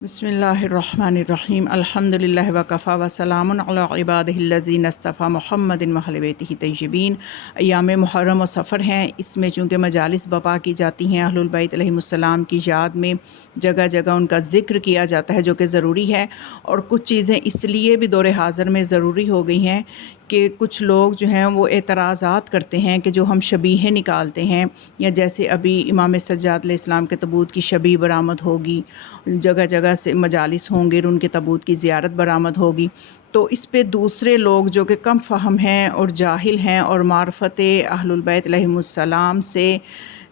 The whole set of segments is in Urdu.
بسم اللہ الرحمن الرحیم الحمدللہ وکفا وسلام علی عبادہ الذین اصطفیٰ محمد وأہل بیتہ طیبین۔ ایام محرم و سفر ہیں، اس میں چونکہ مجالس برپا کی جاتی ہیں، اہل البیت علیہم السلام کی یاد میں جگہ جگہ ان کا ذکر کیا جاتا ہے جو کہ ضروری ہے، اور کچھ چیزیں اس لیے بھی دور حاضر میں ضروری ہو گئی ہیں کہ کچھ لوگ جو ہیں وہ اعتراضات کرتے ہیں کہ جو ہم شبیہیں نکالتے ہیں، یا جیسے ابھی امام سجاد علیہ السلام کے تابوت کی شبیہ برآمد ہوگی، جگہ جگہ سے مجالس ہوں گے، ان کے تابوت کی زیارت برآمد ہوگی، تو اس پہ دوسرے لوگ جو کہ کم فہم ہیں اور جاہل ہیں اور معرفت اہل البیت علیہم السلام سے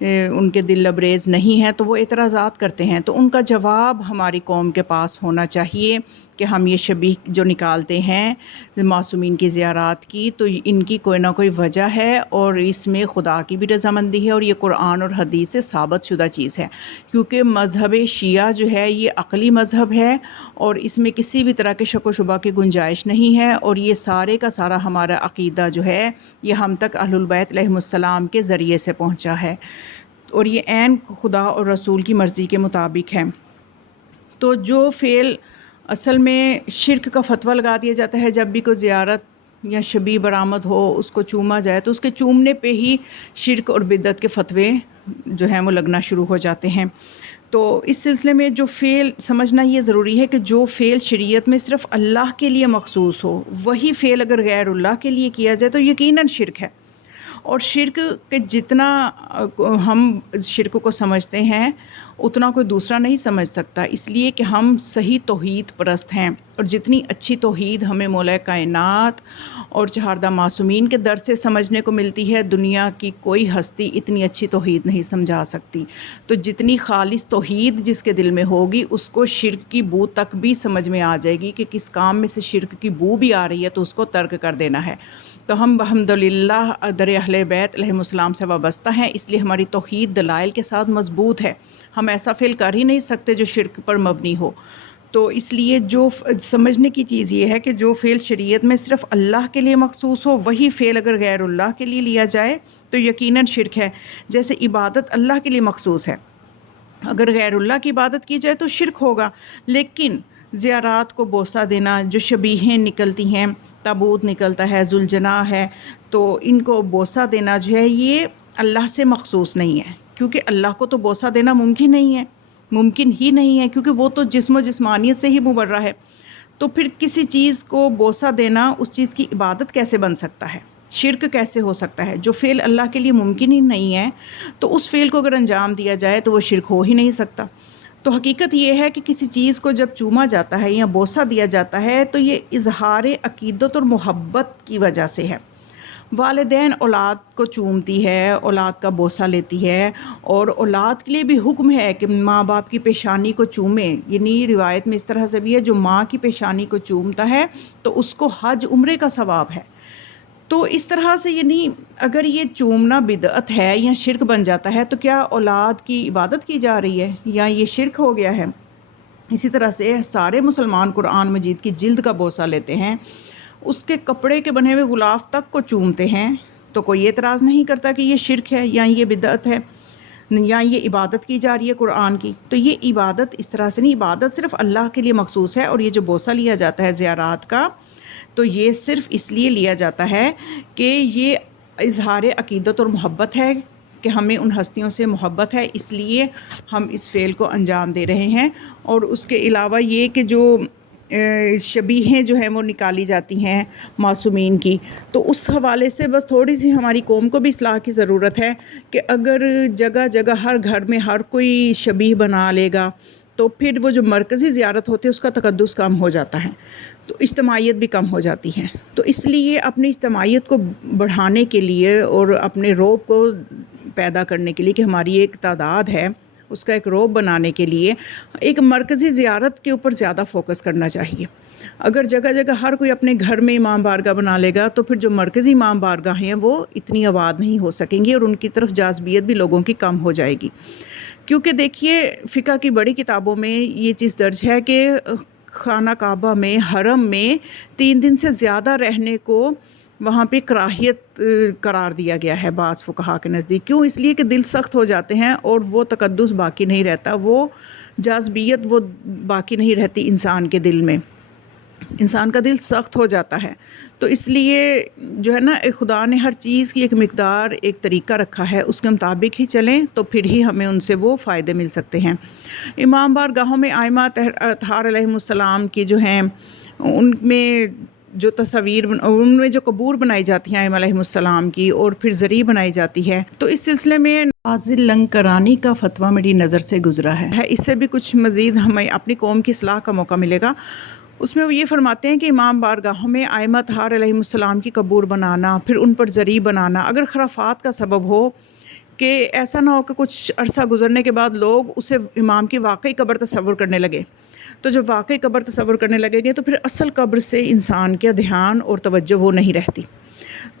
ان کے دل لبریز نہیں ہیں، تو وہ اعتراضات کرتے ہیں۔ تو ان کا جواب ہماری قوم کے پاس ہونا چاہیے کہ ہم یہ شبیہ جو نکالتے ہیں معصومین کی زیارات کی، تو ان کی کوئی نہ کوئی وجہ ہے، اور اس میں خدا کی بھی رضامندی ہے، اور یہ قرآن اور حدیث سے ثابت شدہ چیز ہے، کیونکہ مذہب شیعہ جو ہے یہ عقلی مذہب ہے، اور اس میں کسی بھی طرح کے شک و شبہ کی گنجائش نہیں ہے، اور یہ سارے کا سارا ہمارا عقیدہ جو ہے یہ ہم تک اہل البیت علیہم السلام کے ذریعے سے پہنچا ہے، اور یہ عین خدا اور رسول کی مرضی کے مطابق ہے۔ تو جو فعل اصل میں شرک کا فتویٰ لگا دیا جاتا ہے، جب بھی کوئی زیارت یا شبیہ برآمد ہو اس کو چوما جائے تو اس کے چومنے پہ ہی شرک اور بدعت کے فتوے جو ہیں وہ لگنا شروع ہو جاتے ہیں۔ تو اس سلسلے میں جو فعل سمجھنا یہ ضروری ہے کہ جو فعل شریعت میں صرف اللہ کے لیے مخصوص ہو، وہی فعل اگر غیر اللہ کے لیے کیا جائے تو یقیناً شرک ہے، اور شرک کے جتنا ہم شرک کو سمجھتے ہیں اتنا کوئی دوسرا نہیں سمجھ سکتا، اس لیے کہ ہم صحیح توحید پرست ہیں، اور جتنی اچھی توحید ہمیں مولا کائنات اور چہاردہ معصومین کے در سے سمجھنے کو ملتی ہے، دنیا کی کوئی ہستی اتنی اچھی توحید نہیں سمجھا سکتی۔ تو جتنی خالص توحید جس کے دل میں ہوگی اس کو شرک کی بو تک بھی سمجھ میں آ جائے گی کہ کس کام میں سے شرک کی بو بھی آ رہی ہے تو اس کو ترک کر دینا ہے۔ تو ہم الحمدللہ در اہل بیت علیہم السلام سے وابستہ ہیں، اس لیے ہماری توحید دلائل کے ساتھ مضبوط ہے، ہم ایسا فعل کر ہی نہیں سکتے جو شرک پر مبنی ہو۔ تو اس لیے جو سمجھنے کی چیز یہ ہے کہ جو فعل شریعت میں صرف اللہ کے لیے مخصوص ہو، وہی فعل اگر غیر اللہ کے لیے لیا جائے تو یقیناً شرک ہے۔ جیسے عبادت اللہ کے لیے مخصوص ہے، اگر غیر اللہ کی عبادت کی جائے تو شرک ہوگا، لیکن زیارات کو بوسہ دینا، جو شبیہیں نکلتی ہیں، تابوت نکلتا ہے، ذوالجناح ہے، تو ان کو بوسہ دینا جو ہے یہ اللہ سے مخصوص نہیں ہے، کیونکہ اللہ کو تو بوسہ دینا ممکن ہی نہیں ہے، کیونکہ وہ تو جسم و جسمانیت سے ہی مبرہ ہے۔ تو پھر کسی چیز کو بوسہ دینا اس چیز کی عبادت کیسے بن سکتا ہے، شرک کیسے ہو سکتا ہے؟ جو فعل اللہ کے لیے ممکن ہی نہیں ہے تو اس فعل کو اگر انجام دیا جائے تو وہ شرک ہو ہی نہیں سکتا۔ تو حقیقت یہ ہے کہ کسی چیز کو جب چوما جاتا ہے یا بوسہ دیا جاتا ہے تو یہ اظہار عقیدت اور محبت کی وجہ سے ہے۔ والدین اولاد کو چومتی ہے، اولاد کا بوسہ لیتی ہے، اور اولاد کے لیے بھی حکم ہے کہ ماں باپ کی پیشانی کو چومے، یعنی روایت میں اس طرح سے بھی ہے جو ماں کی پیشانی کو چومتا ہے تو اس کو حج عمرے کا ثواب ہے۔ تو اس طرح سے یعنی اگر یہ چومنا بدعت ہے یا شرک بن جاتا ہے تو کیا اولاد کی عبادت کی جا رہی ہے یا یہ شرک ہو گیا ہے؟ اسی طرح سے سارے مسلمان قرآن مجید کی جلد کا بوسہ لیتے ہیں، اس کے کپڑے کے بنے ہوئے غلاف تک کو چومتے ہیں، تو کوئی اعتراض نہیں کرتا کہ یہ شرک ہے یا یہ بدعت ہے یا یہ عبادت کی جا رہی ہے قرآن کی۔ تو یہ عبادت اس طرح سے نہیں، عبادت صرف اللہ کے لیے مخصوص ہے، اور یہ جو بوسہ لیا جاتا ہے زیارات کا تو یہ صرف اس لیے لیا جاتا ہے کہ یہ اظہار عقیدت اور محبت ہے کہ ہمیں ان ہستیوں سے محبت ہے، اس لیے ہم اس فعل کو انجام دے رہے ہیں۔ اور اس کے علاوہ یہ کہ جو شبیہیں جو ہیں وہ نکالی جاتی ہیں معصومین کی، تو اس حوالے سے بس تھوڑی سی ہماری قوم کو بھی اصلاح کی ضرورت ہے کہ اگر جگہ جگہ ہر گھر میں ہر کوئی شبیہ بنا لے گا تو پھر وہ جو مرکزی زیارت ہوتی ہے اس کا تقدس کم ہو جاتا ہے، تو اجتماعیت بھی کم ہو جاتی ہے۔ تو اس لیے اپنی اجتماعیت کو بڑھانے کے لیے اور اپنے روب کو پیدا کرنے کے لیے کہ ہماری ایک تعداد ہے، اس کا ایک روب بنانے کے لیے ایک مرکزی زیارت کے اوپر زیادہ فوکس کرنا چاہیے۔ اگر جگہ جگہ ہر کوئی اپنے گھر میں امام بارگاہ بنا لے گا تو پھر جو مرکزی امام بارگاہ ہیں وہ اتنی آباد نہیں ہو سکیں گی، اور ان کی طرف جاذبیت بھی لوگوں کی کم ہو جائے گی۔ کیونکہ دیکھیے فقہ کی بڑی کتابوں میں یہ چیز درج ہے کہ خانہ کعبہ میں، حرم میں 3 دن سے زیادہ رہنے کو وہاں پہ کراہیت قرار دیا گیا ہے بعض فقہا کے نزدیک۔ کیوں؟ اس لیے کہ دل سخت ہو جاتے ہیں اور وہ تقدس باقی نہیں رہتا، وہ جاذبیت وہ باقی نہیں رہتی انسان کے دل میں، انسان کا دل سخت ہو جاتا ہے۔ تو اس لیے جو ہے نا خدا نے ہر چیز کی ایک مقدار، ایک طریقہ رکھا ہے، اس کے مطابق ہی چلیں تو پھر ہی ہمیں ان سے وہ فائدے مل سکتے ہیں۔ امام بارگاہوں میں ائمہ اطہار علیہم السلام کی جو ہیں ان میں جو تصاویر ان میں جو قبور بنائی جاتی ہیں ائمہ علیہم السلام کی، اور پھر زری بنائی جاتی ہے، تو اس سلسلے میں فاضل لنکرانی کا فتویٰ میری نظر سے گزرا ہے۔ اس سے بھی کچھ مزید ہمیں اپنی قوم کی اصلاح کا موقع ملے گا۔ اس میں وہ یہ فرماتے ہیں کہ امام بارگاہوں میں ائمہ اطہار علیہم السلام کی قبور بنانا، پھر ان پر زری بنانا اگر خرافات کا سبب ہو، کہ ایسا نہ ہو کہ کچھ عرصہ گزرنے کے بعد لوگ اسے امام کی واقعی قبر تصور کرنے لگے، تو جب واقعی قبر تصور کرنے لگیں گے تو پھر اصل قبر سے انسان کا دھیان اور توجہ وہ نہیں رہتی۔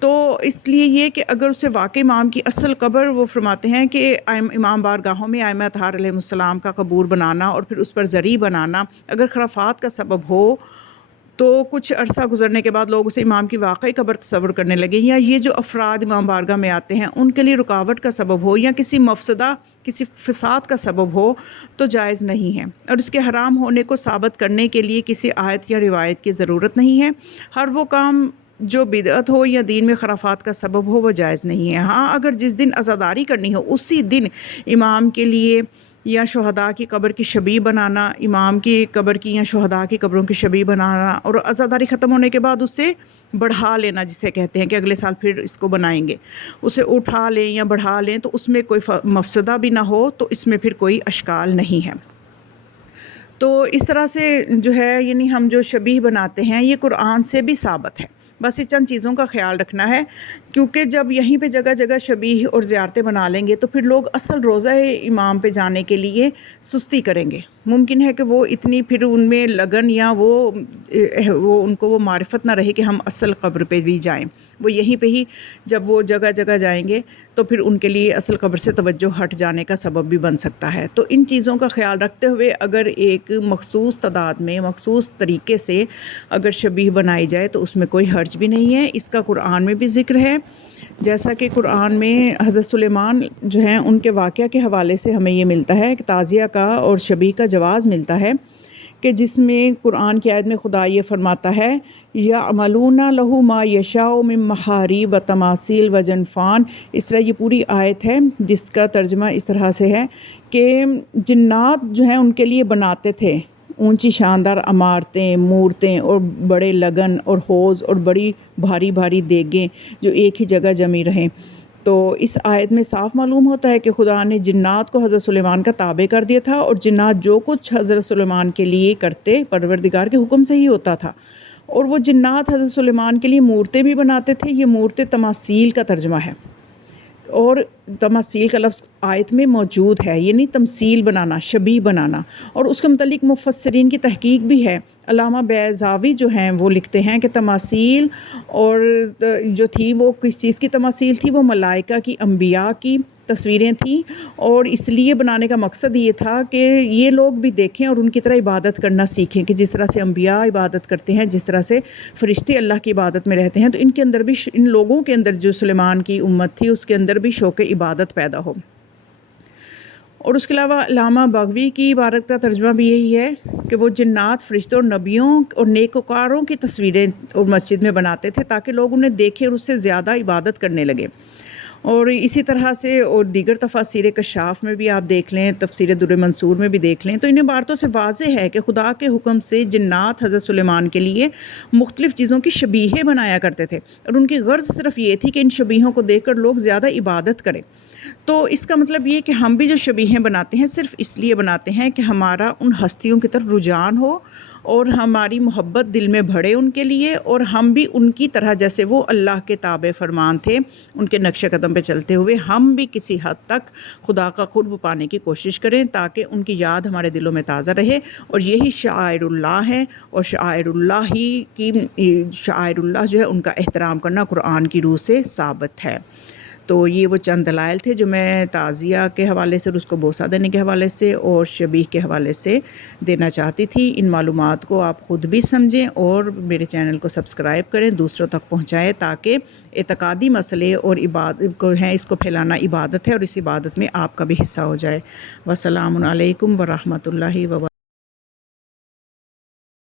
تو اس لیے یہ کہ اگر اسے واقعی امام کی اصل قبر، وہ فرماتے ہیں کہ امام بارگاہوں میں ائمہ اطہار علیہ السلام کا قبور بنانا اور پھر اس پر زری بنانا اگر خرافات کا سبب ہو، تو کچھ عرصہ گزرنے کے بعد لوگ اسے امام کی واقعی قبر تصور کرنے لگیں، یا یہ جو افراد امام بارگاہ میں آتے ہیں ان کے لیے رکاوٹ کا سبب ہو، یا کسی مفسدہ، کسی فساد کا سبب ہو، تو جائز نہیں ہے، اور اس کے حرام ہونے کو ثابت کرنے کے لیے کسی آیت یا روایت کی ضرورت نہیں ہے۔ ہر وہ کام جو بدعت ہو یا دین میں خرافات کا سبب ہو وہ جائز نہیں ہے۔ ہاں اگر جس دن عزاداری کرنی ہو اسی دن امام کے لیے یا شہداء کی قبر کی شبیہ بنانا، امام کی قبر کی یا شہداء کی قبروں کی شبیہ بنانا، اور عزاداری ختم ہونے کے بعد اسے بڑھا لینا، جسے کہتے ہیں کہ اگلے سال پھر اس کو بنائیں گے، اسے اٹھا لیں یا بڑھا لیں، تو اس میں کوئی مفسدہ بھی نہ ہو، تو اس میں پھر کوئی اشکال نہیں ہے۔ تو اس طرح سے جو ہے یعنی ہم جو شبیہ بناتے ہیں یہ قرآن سے بھی ثابت ہے، بس یہ چند چیزوں کا خیال رکھنا ہے، کیونکہ جب یہیں پہ جگہ جگہ شبیہ اور زیارتیں بنا لیں گے تو پھر لوگ اصل روضہ امام پہ جانے کے لیے سستی کریں گے۔ ممکن ہے کہ وہ اتنی پھر ان میں لگن یا وہ ان کو وہ معرفت نہ رہے کہ ہم اصل قبر پہ بھی جائیں، وہ یہیں پہ ہی جب وہ جگہ جگہ جائیں گے تو پھر ان کے لیے اصل قبر سے توجہ ہٹ جانے کا سبب بھی بن سکتا ہے۔ تو ان چیزوں کا خیال رکھتے ہوئے اگر ایک مخصوص تعداد میں مخصوص طریقے سے اگر شبیہ بنائی جائے تو اس میں کوئی حرج بھی نہیں ہے۔ اس کا قرآن میں بھی ذکر ہے، جیسا کہ قرآن میں حضرت سلیمان جو ہیں ان کے واقعہ کے حوالے سے ہمیں یہ ملتا ہے کہ تعزیہ کا اور شبیہ کا جواز ملتا ہے، کہ جس میں قرآن کی آیت میں خدا یہ فرماتا ہے یعملون لہ ما یشاء من محاریب و تماثیل و جنفان۔ اس طرح یہ پوری آیت ہے جس کا ترجمہ اس طرح سے ہے کہ جنات جو ہیں ان کے لیے بناتے تھے اونچی شاندار عمارتیں، مورتیں اور بڑے لگن اور حوض اور بڑی بھاری بھاری دیگیں جو ایک ہی جگہ جمی رہیں۔ تو اس آیت میں صاف معلوم ہوتا ہے کہ خدا نے جنات کو حضرت سلیمان کا تابع کر دیا تھا، اور جنات جو کچھ حضرت سلیمان کے لیے کرتے پروردگار کے حکم سے ہی ہوتا تھا، اور وہ جنات حضرت سلیمان کے لیے مورتیں بھی بناتے تھے۔ یہ مورتیں تماثیل کا ترجمہ ہے، اور تماثیل کا لفظ آیت میں موجود ہے، یعنی تمثیل بنانا، شبیہ بنانا، اور اس کے متعلق مفسرین کی تحقیق بھی ہے۔ علامہ بیضاوی جو ہیں وہ لکھتے ہیں کہ تماثیل اور جو تھی وہ کس چیز کی تماثیل تھی، وہ ملائکہ کی، انبیاء کی تصویریں تھیں، اور اس لیے بنانے کا مقصد یہ تھا کہ یہ لوگ بھی دیکھیں اور ان کی طرح عبادت کرنا سیکھیں، کہ جس طرح سے انبیاء عبادت کرتے ہیں، جس طرح سے فرشتے اللہ کی عبادت میں رہتے ہیں، تو ان کے اندر بھی، ان لوگوں کے اندر جو سلیمان کی امت تھی اس کے اندر بھی شوق عبادت پیدا ہو۔ اور اس کے علاوہ علامہ بغوی کی عبارت کا ترجمہ بھی یہی ہے کہ وہ جنات، فرشتوں اور نبیوں اور نیکوکاروں کی تصویریں اور مسجد میں بناتے تھے تاکہ لوگ انہیں دیکھیں اور اس سے زیادہ عبادت کرنے لگے۔ اور اسی طرح سے اور دیگر تفاسیر کشاف میں بھی آپ دیکھ لیں، تفسیر در منصور میں بھی دیکھ لیں، تو ان عبارتوں سے واضح ہے کہ خدا کے حکم سے جنات حضرت سلیمان کے لیے مختلف چیزوں کی شبیہیں بنایا کرتے تھے، اور ان کی غرض صرف یہ تھی کہ ان شبیہوں کو دیکھ کر لوگ زیادہ عبادت کریں۔ تو اس کا مطلب یہ کہ ہم بھی جو شبیہیں بناتے ہیں صرف اس لیے بناتے ہیں کہ ہمارا ان ہستیوں کی طرف رجحان ہو اور ہماری محبت دل میں بڑھے ان کے لیے، اور ہم بھی ان کی طرح جیسے وہ اللہ کے تابع فرمان تھے ان کے نقش قدم پہ چلتے ہوئے ہم بھی کسی حد تک خدا کا قرب پانے کی کوشش کریں، تاکہ ان کی یاد ہمارے دلوں میں تازہ رہے۔ اور یہی شعائر اللہ ہے، اور شعائر اللہ جو ہے ان کا احترام کرنا قرآن کی روح سے ثابت ہے۔ تو یہ وہ چند دلائل تھے جو میں تعزیہ کے حوالے سے اور اس کو بوسہ دینے کے حوالے سے اور شبیہ کے حوالے سے دینا چاہتی تھی۔ ان معلومات کو آپ خود بھی سمجھیں اور میرے چینل کو سبسکرائب کریں، دوسروں تک پہنچائیں، تاکہ اعتقادی مسئلے اور عبادت کو ہیں اس کو پھیلانا عبادت ہے اور اس عبادت میں آپ کا بھی حصہ ہو جائے۔ والسلام علیکم ورحمۃ اللہ وبرکاتہ۔